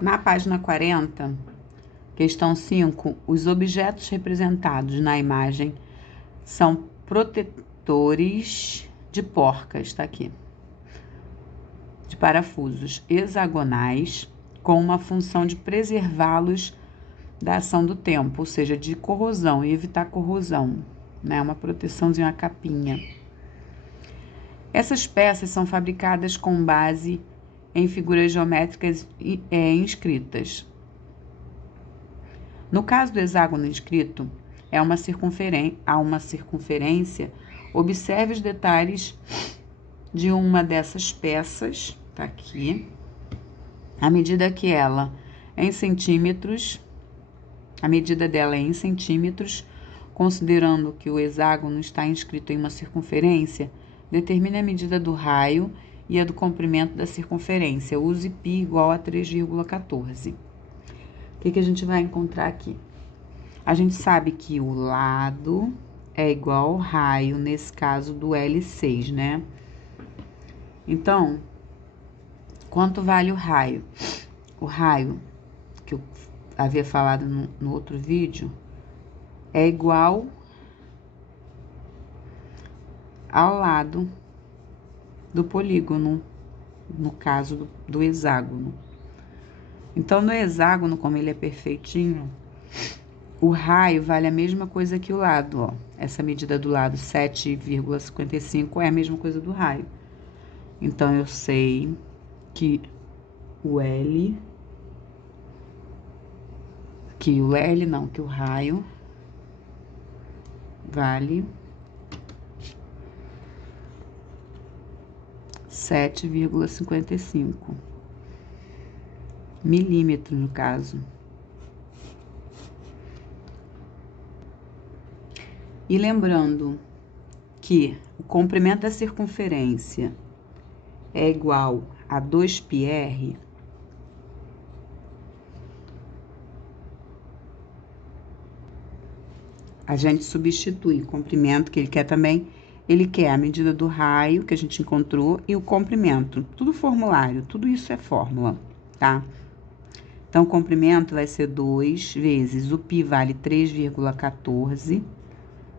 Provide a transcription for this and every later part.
Na página 40, questão 5, os objetos representados na imagem são protetores de porcas, tá aqui, de parafusos hexagonais, com uma função de preservá-los da ação do tempo, ou seja, de corrosão, e evitar corrosão, né? Uma proteçãozinha, uma capinha. Essas peças são fabricadas com base em figuras geométricas inscritas. No caso do hexágono inscrito, há uma circunferência. Observe os detalhes de uma dessas peças, tá aqui. A medida dela é em centímetros, considerando que o hexágono está inscrito em uma circunferência, determine a medida do raio e a do comprimento da circunferência. Use π igual a 3,14. O que a gente vai encontrar aqui? A gente sabe que o lado é igual ao raio, nesse caso do L6, né? Então, quanto vale o raio? O raio, que eu havia falado no outro vídeo, é igual ao lado do polígono, no caso do hexágono. Então, no hexágono, como ele é perfeitinho, o raio vale a mesma coisa que o lado, ó. Essa medida do lado, 7,55, é a mesma coisa do raio. Então, eu sei que o raio vale 7,55 milímetros, no caso. E lembrando que o comprimento da circunferência é igual a 2πr, a gente substitui o comprimento, que ele quer também, ele quer a medida do raio que a gente encontrou e o comprimento. Tudo formulário, tudo isso é fórmula, tá? Então, o comprimento vai ser 2 vezes o π vale 3,14,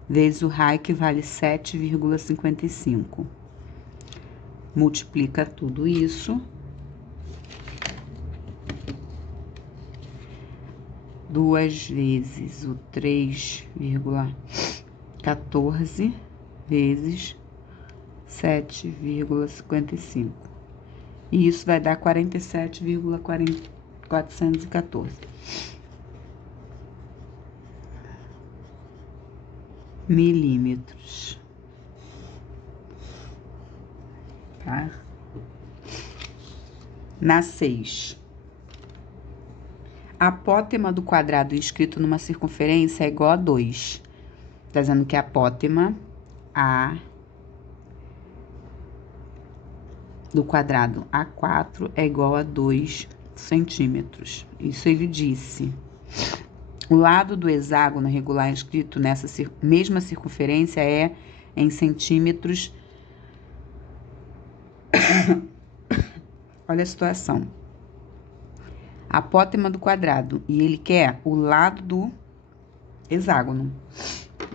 vezes o raio, que vale 7,55. Multiplica tudo isso. 2 vezes o 3,14 vezes 7,55. E isso vai dar 47,414 milímetros. Tá? Na 6. A apótema do quadrado inscrito numa circunferência é igual a 2. Tá dizendo que a apótema A do quadrado A4 é igual a 2 centímetros. Isso ele disse. O lado do hexágono regular inscrito nessa mesma circunferência é em centímetros. Olha a situação. A apótema do quadrado, e ele quer o lado do hexágono.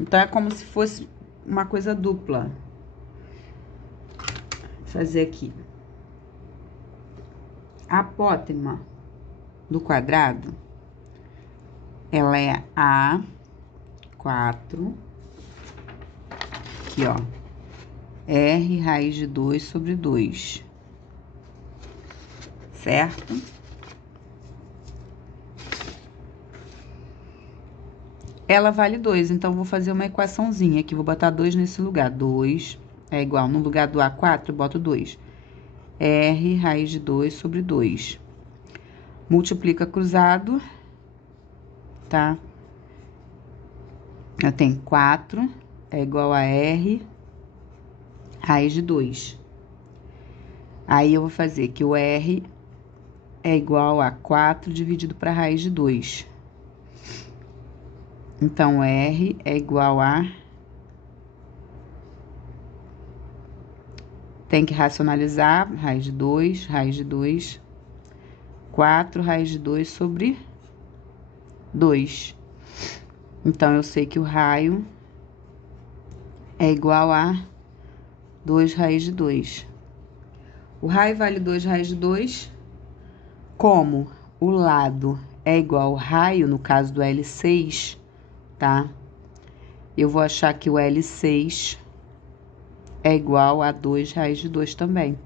Então, é como se fosse uma coisa dupla. Vou fazer aqui. A apótema do quadrado, ela é A4, aqui, ó, R raiz de 2 sobre 2, certo? Ela vale 2, então, vou fazer uma equaçãozinha aqui, vou botar 2 nesse lugar. 2 é igual, no lugar do A4, eu boto 2. R raiz de 2 sobre 2. Multiplica cruzado, tá? Eu tenho 4 é igual a R raiz de 2. Aí, eu vou fazer que o R é igual a 4 dividido para a raiz de 2. Então, R é igual a... Tem que racionalizar, raiz de 2, 4 raiz de 2 sobre 2. Então, eu sei que o raio é igual a 2 raiz de 2. O raio vale 2 raiz de 2. Como o lado é igual ao raio, no caso do L6, tá? Eu vou achar que o L6 é igual a 2 raiz de 2 também.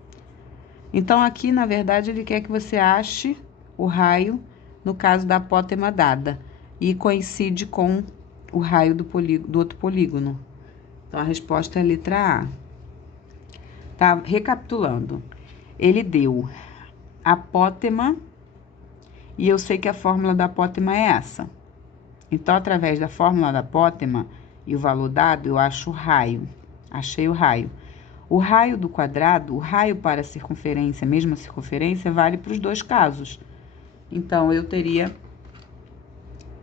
Então, aqui, na verdade, ele quer que você ache o raio, no caso da apótema dada, e coincide com o raio do outro polígono. Então, a resposta é a letra A. Tá? Recapitulando. Ele deu apótema, e eu sei que a fórmula da apótema é essa. Então, através da fórmula da apótema e o valor dado, eu acho o raio. Achei o raio. O raio do quadrado, o raio para a circunferência, mesma circunferência, vale para os dois casos. Então, eu teria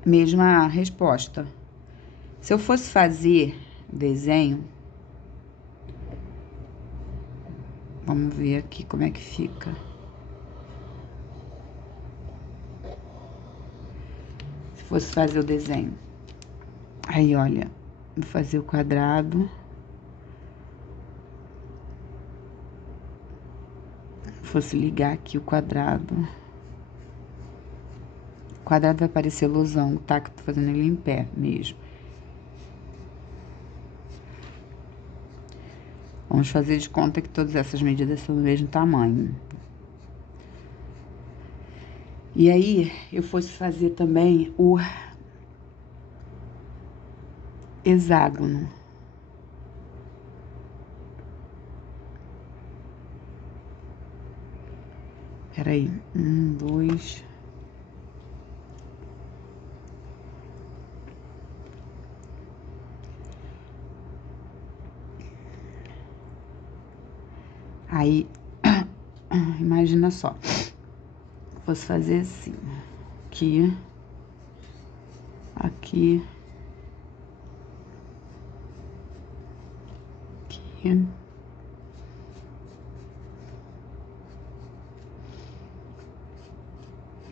a mesma resposta. Se eu fosse fazer desenho, vamos ver aqui como é que fica. Se fosse fazer o desenho. Aí, olha, vou fazer o quadrado. Fosse ligar aqui o quadrado. O quadrado vai parecer losango, tá? Que eu tô fazendo ele em pé mesmo. Vamos fazer de conta que todas essas medidas são do mesmo tamanho. E aí, eu fosse fazer também o hexágono. Peraí, 1, 2... Aí, imagina só, fosse fazer assim, aqui, aqui, aqui.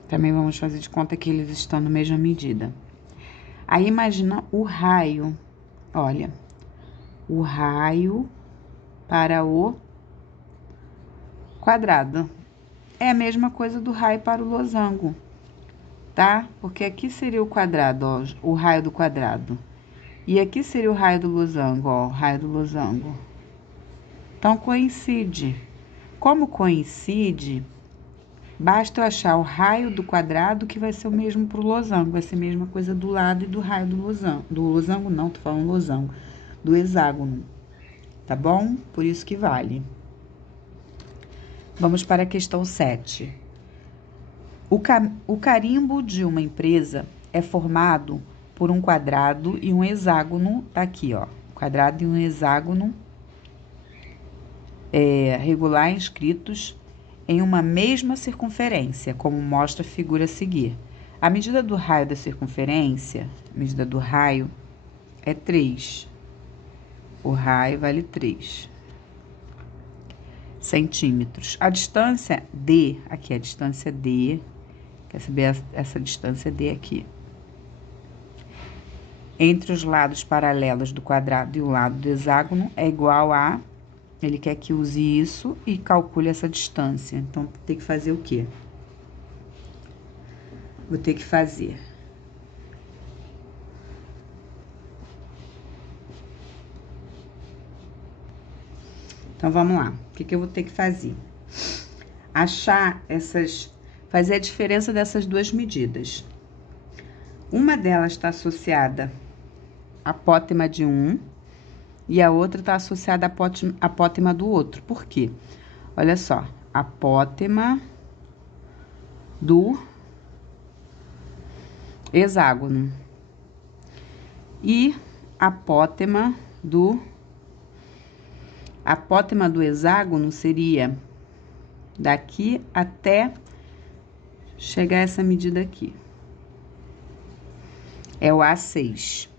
Também vamos fazer de conta que eles estão na mesma medida. Aí, imagina o raio, olha, o raio para o quadrado. É a mesma coisa do raio para o losango, tá? Porque aqui seria o quadrado, ó, o raio do quadrado. E aqui seria o raio do losango, ó, o raio do losango. Então, coincide. Como coincide, basta eu achar o raio do quadrado, que vai ser o mesmo pro losango. Vai ser a mesma coisa do lado e do raio do losango. Do losango não, tô falando losango. Do hexágono, tá bom? Por isso que vale. Vamos para a questão 7. O carimbo de uma empresa é formado por um quadrado e um hexágono, tá aqui, ó. Quadrado e um hexágono regular inscritos em uma mesma circunferência, como mostra a figura a seguir. A medida do raio da circunferência, a medida do raio, é 3. O raio vale 3 centímetros. A distância D, aqui a distância D, quer saber essa distância D aqui, entre os lados paralelos do quadrado e o lado do hexágono é igual a, ele quer que use isso e calcule essa distância. Então, vou ter que fazer o quê? Vou ter que fazer Então, vamos lá. O que eu vou ter que fazer? Achar fazer a diferença dessas duas medidas. Uma delas está associada à apótema de um e a outra está associada à apótema do outro. Por quê? Olha só, apótema do hexágono e apótema do hexágono seria daqui até chegar a essa medida aqui. É o A6.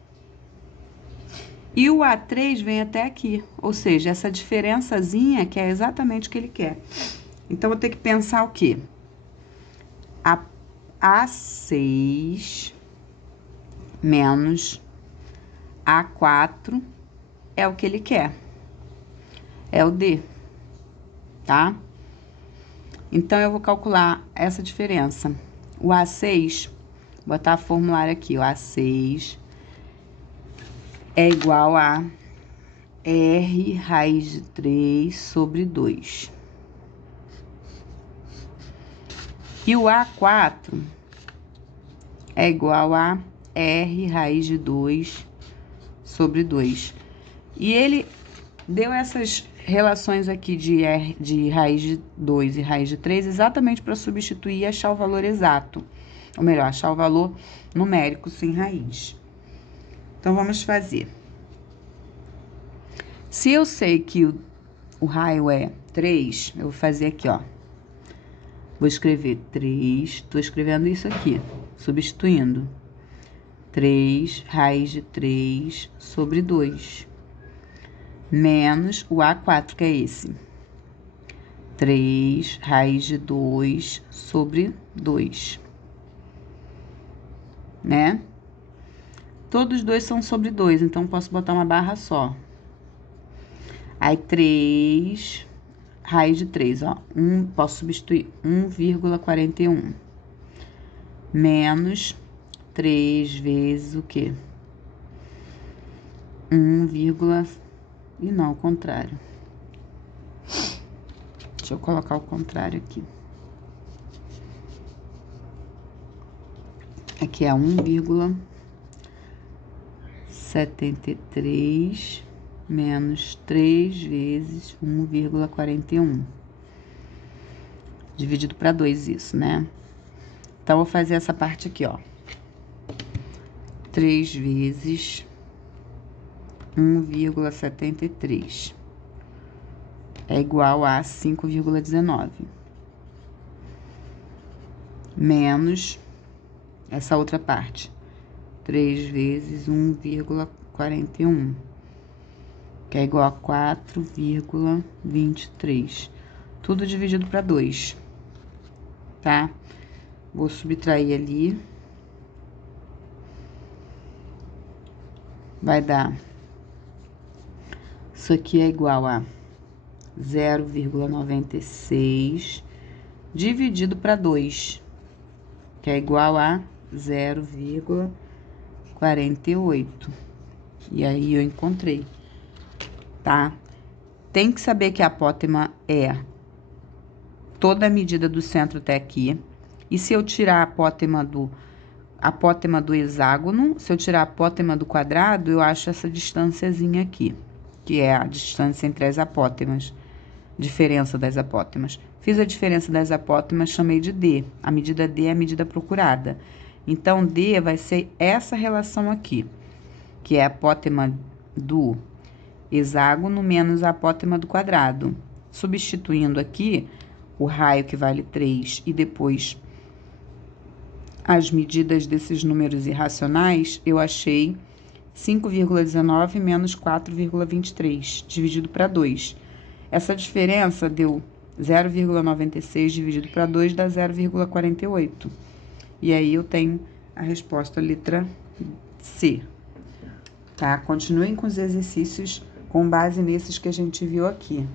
E o A3 vem até aqui, ou seja, essa diferençazinha que é exatamente o que ele quer. Então, eu vou ter que pensar o quê? A6 menos A4 é o que ele quer. É o D, tá? Então, eu vou calcular essa diferença. O A6, botar a formulária aqui, o A6 é igual a R raiz de 3 sobre 2. E o A4 é igual a R raiz de 2 sobre 2. E ele deu essas relações aqui de raiz de 2 e raiz de 3 exatamente para substituir e achar o valor exato. Ou melhor, achar o valor numérico sem raiz. Então, vamos fazer. Se eu sei que o raio é 3, eu vou fazer aqui, ó. Vou escrever 3, tô escrevendo isso aqui, substituindo. 3 raiz de 3 sobre 2. Menos o A4, que é esse. 3 raiz de 2 sobre 2. Né? Todos os dois são sobre 2, então posso botar uma barra só. Aí, 3, raiz de 3, ó. Posso substituir 1,41. Menos 3 vezes o quê? 1, e não, o contrário. Deixa eu colocar o contrário aqui. Aqui é 1,73 menos 3 vezes 1,41. Dividido para 2 isso, né? Então, vou fazer essa parte aqui, ó. 3 vezes 1,73 é igual a 5,19. Menos essa outra parte. 3 vezes 1,41. Que é igual a 4,23. Tudo dividido para 2. Tá? Vou subtrair ali. Vai dar. Isso aqui é igual a 0,96 dividido para 2. Que é igual a 0,48. E aí, eu encontrei. Tá? Tem que saber que a apótema é toda a medida do centro até aqui. E se eu tirar a apótema do hexágono, se eu tirar a apótema do quadrado, eu acho essa distânciazinha aqui, que é a distância entre as apótemas, diferença das apótemas. Fiz a diferença das apótemas, chamei de D. A medida D é a medida procurada. Então, D vai ser essa relação aqui, que é a apótema do hexágono menos a apótema do quadrado. Substituindo aqui o raio, que vale 3, e depois as medidas desses números irracionais, eu achei 5,19 menos 4,23, dividido para 2. Essa diferença deu 0,96 dividido para 2, dá 0,48. E aí, eu tenho a resposta, letra C. Tá? Continuem com os exercícios com base nesses que a gente viu aqui.